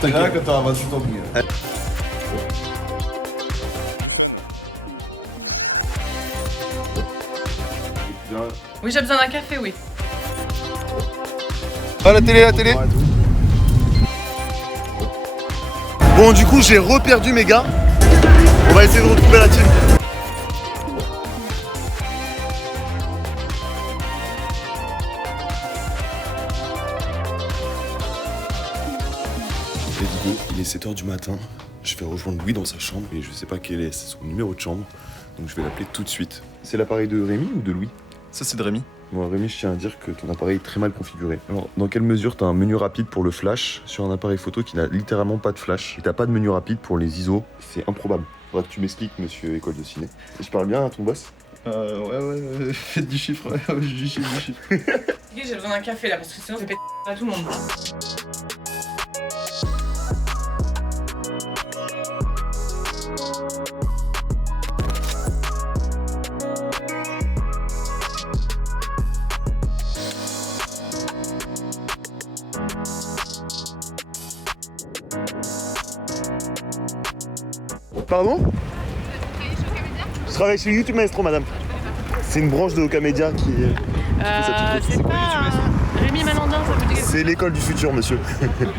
T'inquiète. Là, quand t'auras 28 ans, Miguel. Du fun. Oui, j'ai besoin d'un café, oui. Ah, la télé, la télé. Bon, du coup, j'ai reperdu mes gars. On va essayer de retrouver la team. Il est 7h du matin. Je vais rejoindre Louis dans sa chambre et je sais pas quel est son numéro de chambre. Donc je vais l'appeler tout de suite. C'est l'appareil de Rémi ou de Louis? Ça, c'est de Rémi. Bon, Rémi, je tiens à dire que ton appareil est très mal configuré. Alors, dans quelle mesure t'as un menu rapide pour le flash sur un appareil photo qui n'a littéralement pas de flash et t'as pas de menu rapide pour les ISO? C'est improbable. Faudra que tu m'expliques, monsieur école de ciné. Et je parle bien à ton boss? Ouais, faites du chiffre, du chiffre. J'ai besoin d'un café là parce que sinon je vais péter à tout le monde. Pardon? Je travaille chez YouTube Maestro, madame. C'est une branche de Ocamedia qui C'est pas Rémi Malandin, ça veut dire. C'est l'école du futur, monsieur.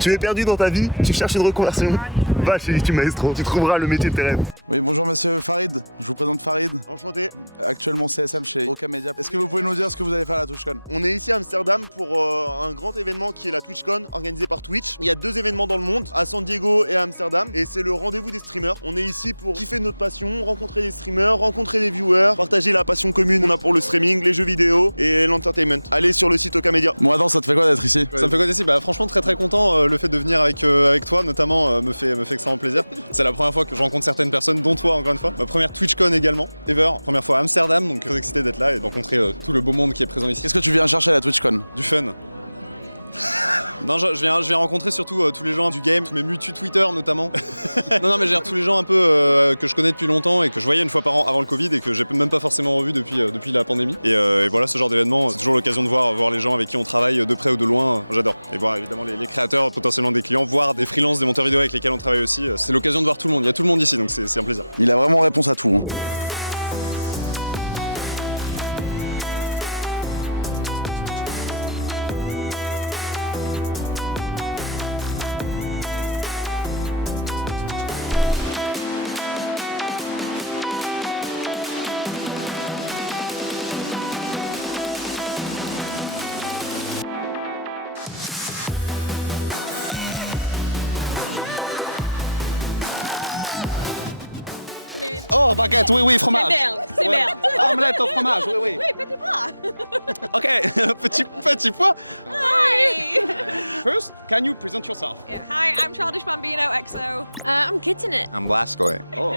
Tu es perdu dans ta vie, tu cherches une reconversion. Va chez YouTube Maestro, tu trouveras le métier de tes rêves. Oui, bonjour monsieur Farid, je vous présente Farid, Enchanté. actuellement CSM chez Ocamedia. Est-ce que vous pouvez nous dire ce que vous allez faire à la TwitchCon? On est ici à Amsterdam pour un grand événement qui est la TwitchCon organisé par Twitch. Il y a 2 événements dans le monde, à San Diego et à Amsterdam. Et c'est le rendez-vous des streamers. On est ici pour kiffer notre passion, rencontrer des streamers, rencontrer des viewers, partager la passion commune qu'on a pour le streaming, les jeux vidéo et l'entertainment. Allez sur le site Ocamedia. Bon, Adam, ça te fait quoi d'être ici? Ça me fait quoi d'ici? Bah franchement très content, le fait de venir avec toi notamment me fait extrêmement plaisir. C'est la première fois que je rencontre certaines personnes, dont toi encore une fois. Ma première TwitchCon également, ever. Première fois à Amsterdam, donc très excité d'être là et de rencontrer tout le beau monde qui est présent ici. Qu'est-ce que tu viens chercher à la TwitchCon? Du fun. Non, je viens rencontrer surtout tous les gens du game, tous mes mutus Twitter notamment. non, mais j'ai tous les gens un peu que je connais depuis longtemps et que je voyais une fois par an avant le Covid et que j'ai même pas forcément revu depuis la pandémie. Et voilà, ce genre d'événement, c'est toujours l'occasion de voir les gens avec qui on travaille de près ou de loin. J'adore. Et voir évidemment les créateurs, potentiellement des clients, voir des freelances, des monteurs vidéo avec lesquels on travaille aussi. C'est l'occasion de voir tout le monde. Il y a tout le monde ici, donc c'est un plaisir. Il a vraiment réponse à tout. Hein. Oh, baguette, oui, fromage. C'est merde. Omelette au fromage, oui. Oui, petit pas. Ok, petit pois. Hi. First, can you present yourself? Yeah. Hi, I'm Childish Bambino EXO. I'm Kitten It. I'm Blaskoy. Oh.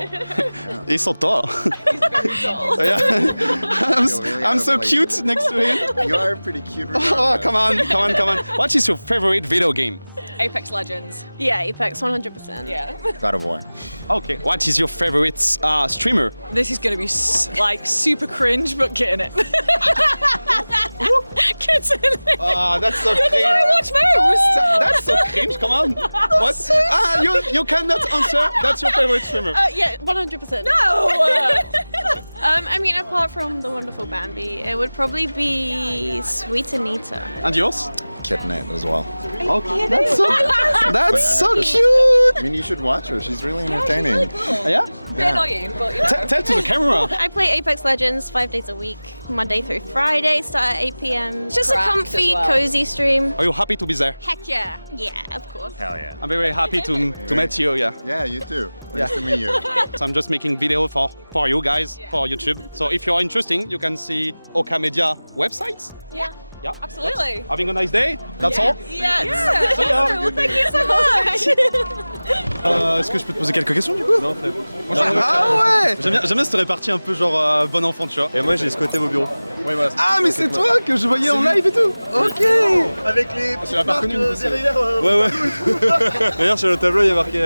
Ils sont tall. He's very tall. Yeah. really I'm out so of place. cute next to him. You are pretty cute. Oh, come on. What is your favorite video game? Apex Legends. Yeah, Apex 100%. Yeah. God of War. Okay. What is your favorite streamer? This is gonna be like super cringe, but Kitten It. Kitten It. That's so I cringe. watch those. That's so cringe. Come on. What? You cannot answer. That's your favorite streamer. Yeah, 100%. No. I mean, apart from the wonderful Bambi, it would probably be Sweet Anita. And yours? Kitnet as well. Okay. That's so cute. I mean, you should watch her. She's really entertaining. Yeah. Bit annoying, but you know. Tell to the camera. I play Apex Legends 5 days a week, Monday through Friday, start at 8 p.m. Just a Cracked comfy, as well. cozy stream. Are you happy to be there? Heck yeah. Yeah, of course. Hell yeah. I'm very happy to meet you. Yeah. Yeah, you too. Nice to meet you. So I'm just making video for you guys for YouTube. So if you're interested, you can see Ocamedia websites. Yeah. Yeah. Absolutely. Having a nice day. That's all. Yes. ya. Well, thank you so much. Est-ce que je peux te poser quelques questions du coup? Non, frère. Ah ouais. J'aime bien cette répartie un peu genre bon enfant, tu vois. Et moi j'ai squatté vos bureaux. Ouais, voilà. Ah, mais c'est toi que je voyais en live et tout. Ok. Avec les petites la part marques commune, c'est- derrière. Ouais. D'ailleurs, sur le tableau, il y a marqué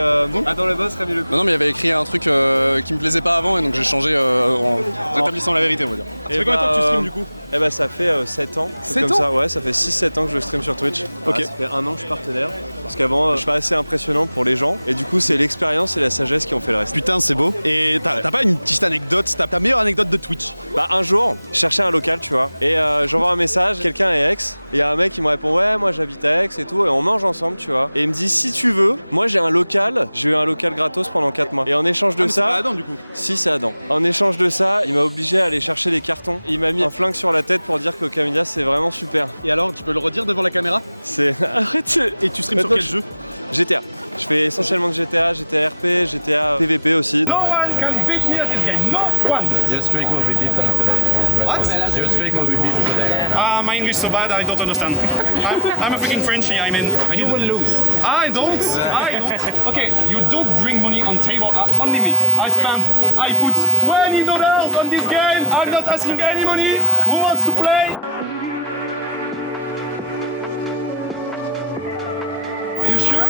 Attends le boss, Rémi Le Pen. Non, mais il y avait écrit un truc qui me plaisait pas avant et donc j'ai changé en rétablissant la vérité, on va dire. Ça fait combien de temps que tu streams du coup? Eh bah ça fait 7 ans. 7 comme ans ça, ouais, ça fait 6-7 ans que je stream sur Twitch. Ok. Voilà, ça fait 1 an que je suis partenaire. Parce qu'avant, je suis pas assez impressionnant pour les gens. Et du coup, c'est l'expérience et la sagesse qui ont fait le reste. Putain, c'est beau. Et t'as pas une petite anecdote, ta meilleure anecdote de Twitch? Bah un jour, je cherchais un local, tu vois. Et j'envoie un message, quelqu'un est Aix. Et il y a un mec qui me répond ouais, moi j'habite à Aix et tout. Et on mange ensemble, tu vois. Et il me dit si tu veux, moi j'ai un local. J'ai eu un local gratos pendant 4 mois. Et en échange de mais c'est ça... pas Adam du coup. Si, c'est Adam. En échange de ça, il m'a obligé à aller chercher des cartons. Il m'a mis un flingue sur la tête pour dire que Camilla c'est vraiment super. Et alors, tu peux le redire devant la caméra? C'est... Arrête. Et tu streams sur Maintenant, quel jeu? GTA. Je fais essentiellement de GTA, GTA RP, GTA PVP aussi. No one can beat me at this game, no one! Your streak will be beaten today. What? Your streak will be beaten today. My English so bad, I don't understand. I'm a freaking Frenchie, I mean... You will lose. I don't. Okay, you don't bring money on table, only me. I put $20 on this game, I'm not asking any money. Who wants to play? Are you sure?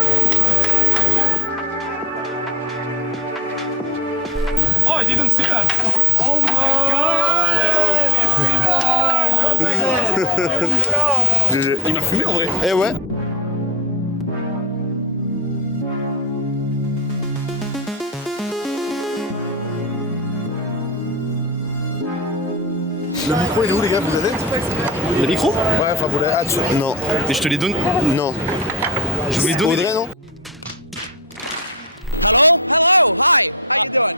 Oh, I didn't see that. Oh my god! GG. Il m'a fumé en vrai. Eh ouais. Le micro il est où les gars, vous l'avez? Le micro? Ouais, enfin vous l'avez. Ah, Non. Et je te les donne. Non. Je vous les donne. Audrey, non? Hello? Hello, hi. How you doing?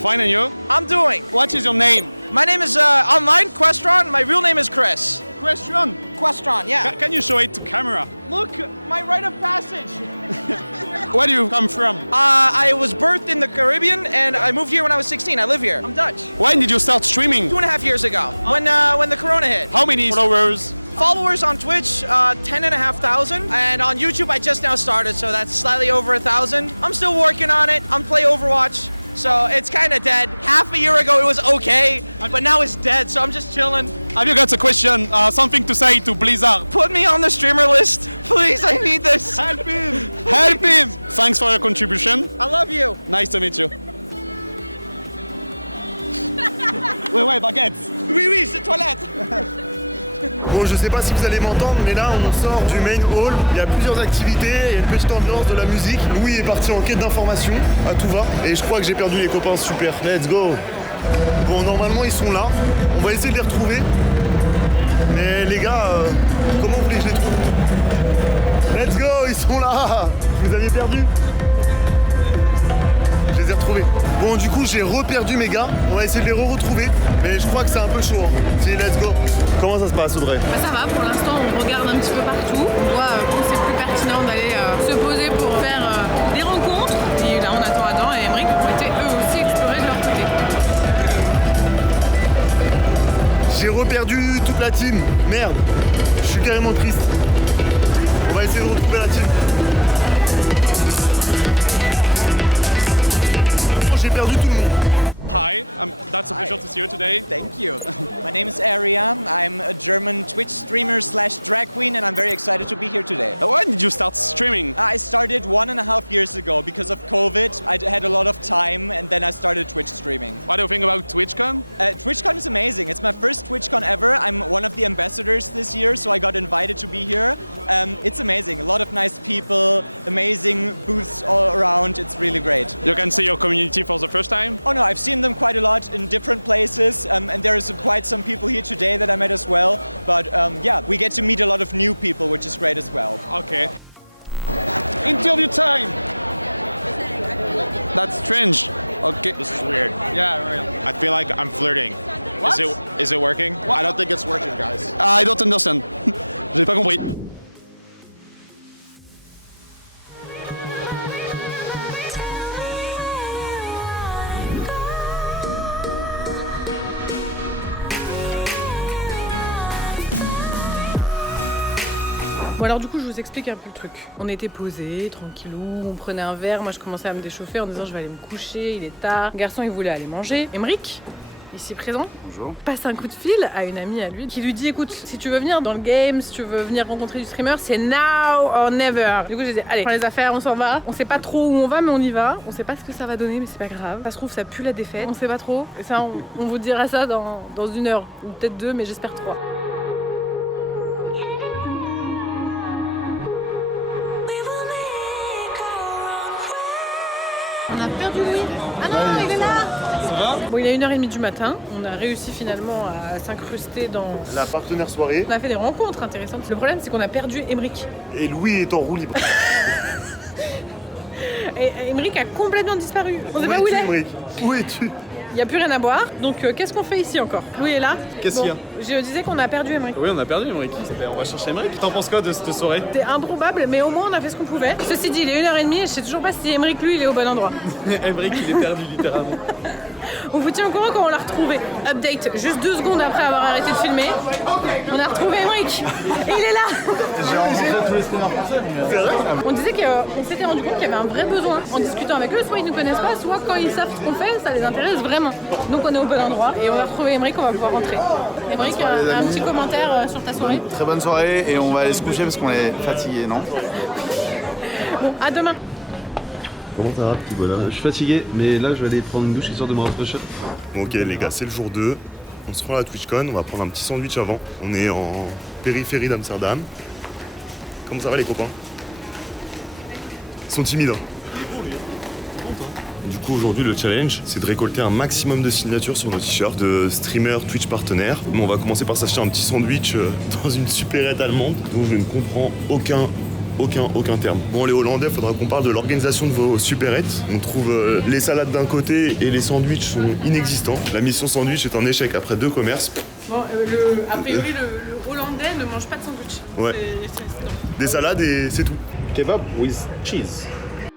Fine, and you? I'm doing. What is your name? My name is online Questron. My real name is Chris. Question. Questron, yeah. Can you show it to camera? Look, my rite of passage. Where do you come from? I was birthed in the Caribbean and I moved here when I was 16. I live here. I'm Dutch. When did you start streaming? 2.5 years ago, when the corona hit. How many followers? Followers on Twitch, 10,500, and on YouTube I just now started, so that's slightly over 1,000. I'm still working on it. I'm playing Overwatch, so it's kind of dead. Half a year ago it was okay, but now it's dead, so I'm just chilling. Have you got a question, something to say to Blizzard? Put me on the streamer list, please. I need this. Help him! Help him! Thanks for your contribution. I love you. Nice to meet you. Ouais, baguette. Oui, c'est toilette. Bon, je sais pas si vous allez m'entendre, mais là on sort du main hall. Il y a plusieurs activités, il y a une petite ambiance, de la musique. Louis est parti en quête d'informations à tout va. Et je crois que j'ai perdu les copains, super. Let's go. Bon, normalement ils sont là. On va essayer de les retrouver. Mais les gars, comment vous voulez que je les trouve? Let's go, ils sont là. Vous aviez perdu? Je les ai retrouvés. Bon, du coup, j'ai reperdu mes gars. On va essayer de les retrouver. Mais je crois que c'est un peu chaud. Hein. Si, let's go. Comment ça se passe, Audrey? Bah ça va, pour l'instant on regarde un petit peu partout. On voit que c'est plus pertinent d'aller se poser pour faire des rencontres. Et là on attend Adam et Emmerich qui ont été eux aussi explorés de leur côté. J'ai reperdu toute la team. Merde. Je suis carrément triste. On va essayer de retrouver la team. J'ai perdu tout le monde. Hi, that's a pleasure to see you today. Thank you. My name is Ariane. I'm a German Twitch streamer / drag queen, and I'm very excited to be here today. When did you start streaming? I started 1.5 years ago because of COVID. I had a lot of time, and then I started Twitch streaming. What do you think about TwitchCon? TwitchCon is amazing. It's my first TwitchCon ever. I'm one of the ambassadors this year, so I got invited to be here. It's amazing. A lot of nice people, amazing booths all around. It's really great. You can see your community for the first time? Oh no, I've seen them quite a lot in different places, and there is quite some people here today that I met as well. But yeah, we get to meet a lot of new people, which is great as well. Okay. Interview time! That's strange. Okay. This is weird. Yeah, right. I feel like I'm flirting. What? Is it working? What? I don't think it's working, guys. I don't understand. J'ai pas compris. Bon alors du coup je vous explique un peu le truc. On était posés, tranquillou, on prenait un verre, moi je commençais à me déchauffer en disant je vais aller me coucher, il est tard. Le garçon il voulait aller manger. Emmerich, ici présent, Bonjour. passe un coup de fil à une amie à lui qui lui dit écoute, si tu veux venir dans le game, si tu veux venir rencontrer du streamer, c'est now or never. Du coup j'ai dit allez, prends les affaires, on s'en va. On sait pas trop où on va mais on y va. On sait pas ce que ça va donner mais c'est pas grave. Ça se trouve ça pue la défaite, on sait pas trop. Et ça on vous dira ça dans 1 heure ou peut-être 2 mais j'espère 3. On a perdu Louis. Ah non, il est là. Ça va? Bon, il est 1h30 du matin. On a réussi finalement à s'incruster dans La partenaire soirée. On a fait des rencontres intéressantes. Le problème, c'est qu'on a perdu Emeric. Et Louis est en roue libre. Et Emeric a complètement disparu. On sait pas où il est. Emeric Où es-tu? Il n'y a plus rien à boire. Donc, qu'est-ce qu'on fait ici encore? Louis est là. Qu'est-ce qu'il y a? Je disais qu'on a perdu Emeric. Oui, on a perdu Emeric. On va chercher Emeric. T'en penses quoi de cette soirée? C'était improbable, mais au moins on a fait ce qu'on pouvait. Ceci dit, il est 1h30 et je sais toujours pas si Emeric, lui, il est au bon endroit. Emeric, il est perdu littéralement. On vous tient au courant quand on l'a retrouvé. Update, juste 2 secondes après avoir arrêté de filmer. On a retrouvé Emeric. Et il est là. J'ai rencontré tous les streamers français. On disait qu'on s'était rendu compte qu'il y avait un vrai besoin en discutant avec eux. Soit ils nous connaissent pas, soit quand ils savent ce qu'on fait, ça les intéresse vraiment. Donc on est au bon endroit et on a retrouvé Emeric, on va pouvoir rentrer. Emeric, un petit commentaire sur ta soirée? Très bonne soirée et on va aller se coucher parce qu'on est fatigué, non? Bon, à demain. Comment ça va, petit bonhomme? Je suis fatigué, mais là je vais aller prendre une douche histoire de me rafraîchir. Bon, ok les gars, c'est le jour 2. On se rend à la TwitchCon, on va prendre un petit sandwich avant. On est en périphérie d'Amsterdam. Comment ça va les copains? Ils sont timides. Du coup aujourd'hui le challenge c'est de récolter un maximum de signatures sur nos t-shirts de streamers Twitch partenaires. Mais on va commencer par s'acheter un petit sandwich dans une supérette allemande dont je ne comprends aucun terme. Bon les Hollandais, faudra qu'on parle de l'organisation de vos supérettes. On trouve les salades d'un côté et les sandwichs sont inexistants. La mission sandwich est un échec après 2 commerces. Bon, a priori le Hollandais ne mange pas de sandwich. Ouais. Des salades et c'est tout. Kebab with cheese.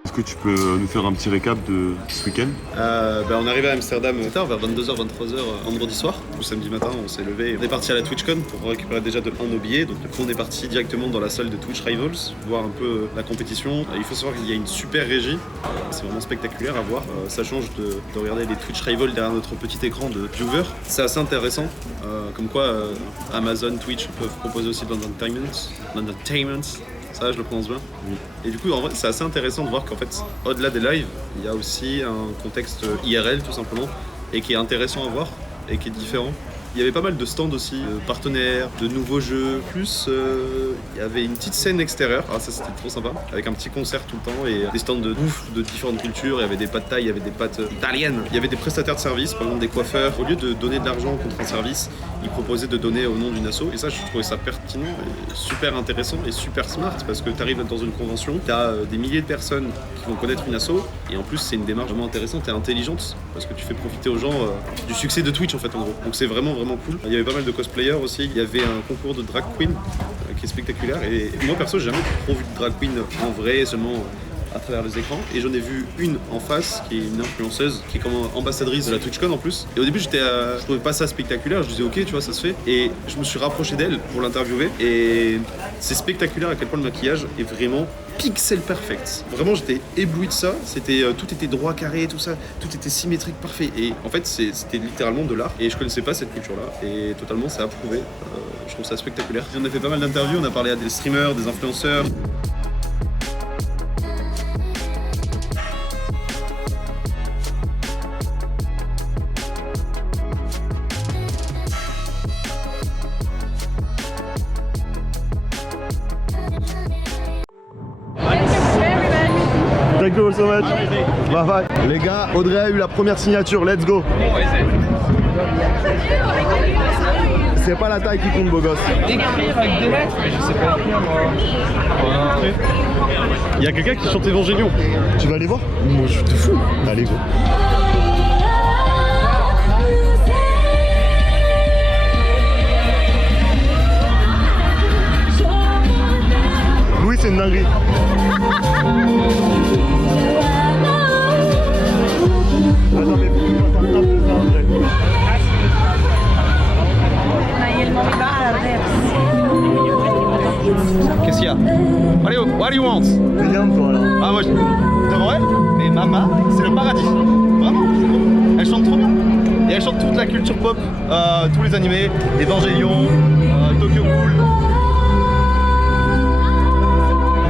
Est-ce que tu peux nous faire un petit récap de ce week-end? On est arrivé à Amsterdam tard, vers 22h, 23h vendredi soir. Le samedi matin, on s'est levé. On est parti à la TwitchCon pour récupérer déjà nos billets. Donc, on est parti directement dans la salle de Twitch Rivals, voir un peu la compétition. Il faut savoir qu'il y a une super régie. C'est vraiment spectaculaire à voir. Ça change de regarder les Twitch Rivals derrière notre petit écran de viewer. C'est assez intéressant. Comme quoi, Amazon, Twitch peuvent proposer aussi de l'entertainment. Ça, je le prononce bien. Oui. Et du coup, en vrai, c'est assez intéressant de voir qu'en fait, au-delà des lives, il y a aussi un contexte IRL, tout simplement, et qui est intéressant à voir, et qui est différent. Il y avait pas mal de stands aussi, de partenaires, de nouveaux jeux. Plus, il y avait une petite scène extérieure. Ah, ça, c'était trop sympa. Avec un petit concert tout le temps et des stands de bouffe de différentes cultures. Il y avait des pâtes thaï, il y avait des pâtes italiennes. Il y avait des prestataires de services, par exemple des coiffeurs. Au lieu de donner de l'argent contre un service, ils proposaient de donner au nom d'une asso. Et ça, je trouvais ça pertinent et super intéressant et super smart parce que tu arrives dans une convention, tu as des milliers de personnes qui vont connaître une asso. Et en plus, c'est une démarche vraiment intéressante et intelligente parce que tu fais profiter aux gens du succès de Twitch en fait, en gros. Donc c'est vraiment cool. Il y avait pas mal de cosplayers aussi. Il y avait un concours de drag queen qui est spectaculaire. Et moi perso, j'ai jamais trop vu de drag queen en vrai, seulement à travers les écrans. Et j'en ai vu une en face qui est une influenceuse qui est comme ambassadrice de la TwitchCon en plus. Et au début, je trouvais pas ça spectaculaire. Je disais ok, tu vois, ça se fait. Et je me suis rapproché d'elle pour l'interviewer. Et c'est spectaculaire à quel point le maquillage est vraiment pixel perfect. Vraiment, j'étais ébloui de ça. Tout était droit, carré, tout ça. Tout était symétrique, parfait. Et en fait, c'était littéralement de l'art. Et je connaissais pas cette culture-là. Et totalement, ça a prouvé. Je trouve ça spectaculaire. On a fait pas mal d'interviews. On a parlé à des streamers, des influenceurs. Thank you so much. Bye bye. Les gars, Audrey a eu la première signature, let's go. C'est pas la taille qui compte, beau gosse. Il y a quelqu'un qui chante Évangélion. Tu vas aller voir? Moi je te fous. Allez, go. Louis, c'est une dinguerie. Attends, mais faut que tu fasses un rap de ça, Audrey. Qu'est-ce qu'il y a? What do you want? T'es yam toi là. Ah moi, devant elle, mais Mama, c'est le paradis. Vraiment. Elle chante trop bien. Et elle chante toute la culture. culture pop, tous les animés, Evangelion, Tokyo Ghoul.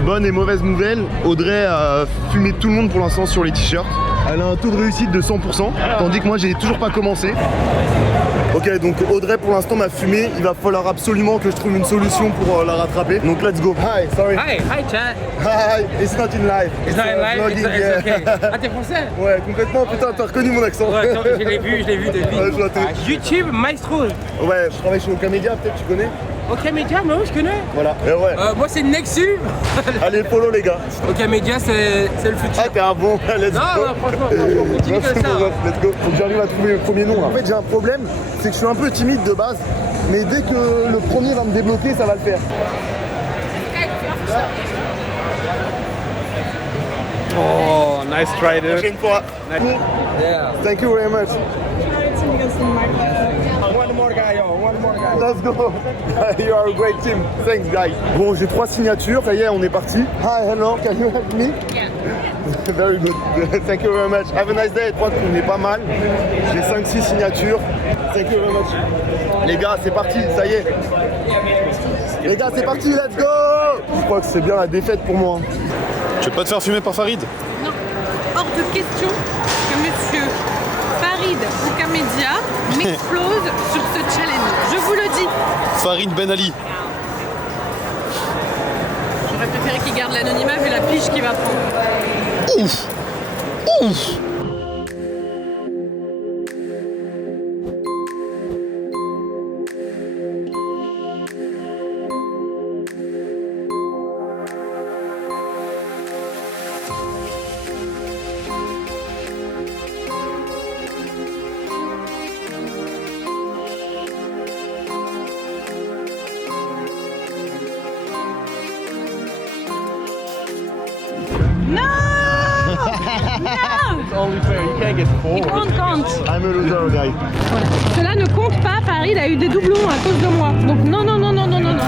Bonne et mauvaise nouvelle, Audrey a fumé tout le monde pour l'instant sur les t-shirts. Elle a un taux de réussite de 100%, tandis que moi j'ai toujours pas commencé. Ok, donc Audrey pour l'instant m'a fumé, il va falloir absolument que je trouve une solution pour la rattraper. Donc let's go. Hi, sorry. Hi chat. Hi, it's not in live. It's not in live, vlogging, it's okay. Ah t'es français? Ouais, complètement, putain, t'as reconnu mon accent. Ouais, attends, je l'ai vu depuis. Ouais, je vois, YouTube, Maestro. Ouais, je travaille chez Okamedia, peut-être tu connais? Okamedia, moi je connais. Voilà, et ouais. Moi c'est Nexu. Allez, follow les gars. Okamedia c'est le futur. Ah t'es un bon, let's go. Non, franchement, continue comme ça. Let's go. Faut que j'arrive à trouver le premier nom là. En fait j'ai un problème, c'est que je suis un peu timide de base, mais dès que le premier va me débloquer, ça va le faire. Oh, nice try, dude. Prochaine fois. Yeah. Thank you very much. Hi, it's Michael. One more guy, yo. One more guy. Let's go. You are a great team. Thanks, guys. Bon, j'ai 3 signatures. Ça y est, on est parti. Hi, hello. Can you help me? Yeah. Very good. Thank you very much. Have a nice day. Je crois qu'on est pas mal. J'ai 5-6 signatures. Thank you very much. Les gars, c'est parti. Ça y est. Les gars, c'est parti. Let's go. Je crois que c'est bien la défaite pour moi. Tu veux pas te faire fumer par Farid? Hors de question que monsieur Farid Okamedia m'explose sur ce challenge. Je vous le dis. Farid Ben Ali. J'aurais préféré qu'il garde l'anonymat vu la piche qu'il va prendre. Ouf. Ouf. It's only fair, you can't get four. Il compte. I'm a loser, guys. Voilà. Cela ne compte pas, Farid a eu des doublons à cause de moi. Donc non, non, non, non, non, non, non.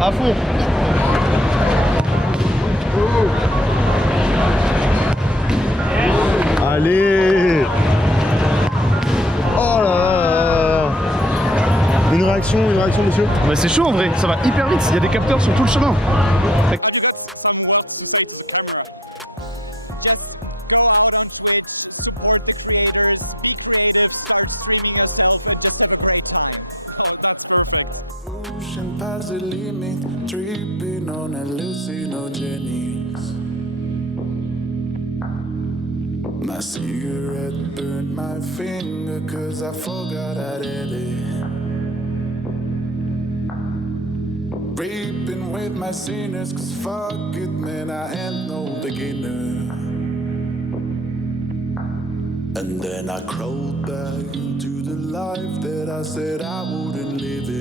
À fond. Allez. Oh là là. Une réaction, monsieur? Bah c'est chaud en vrai, ça va hyper vite, il y a des capteurs sur tout le chemin. Have you got some words to say to the camera? Just go out on Twitch, support the creators, be creative, start streaming yourself, and just have a great time. Oh, that's perfect. My cigarette burned my finger 'cause I forgot I did it. Raping with my sinners 'cause fuck it man, I am no beginner. And then I crawled back into the life that I said I wouldn't live it.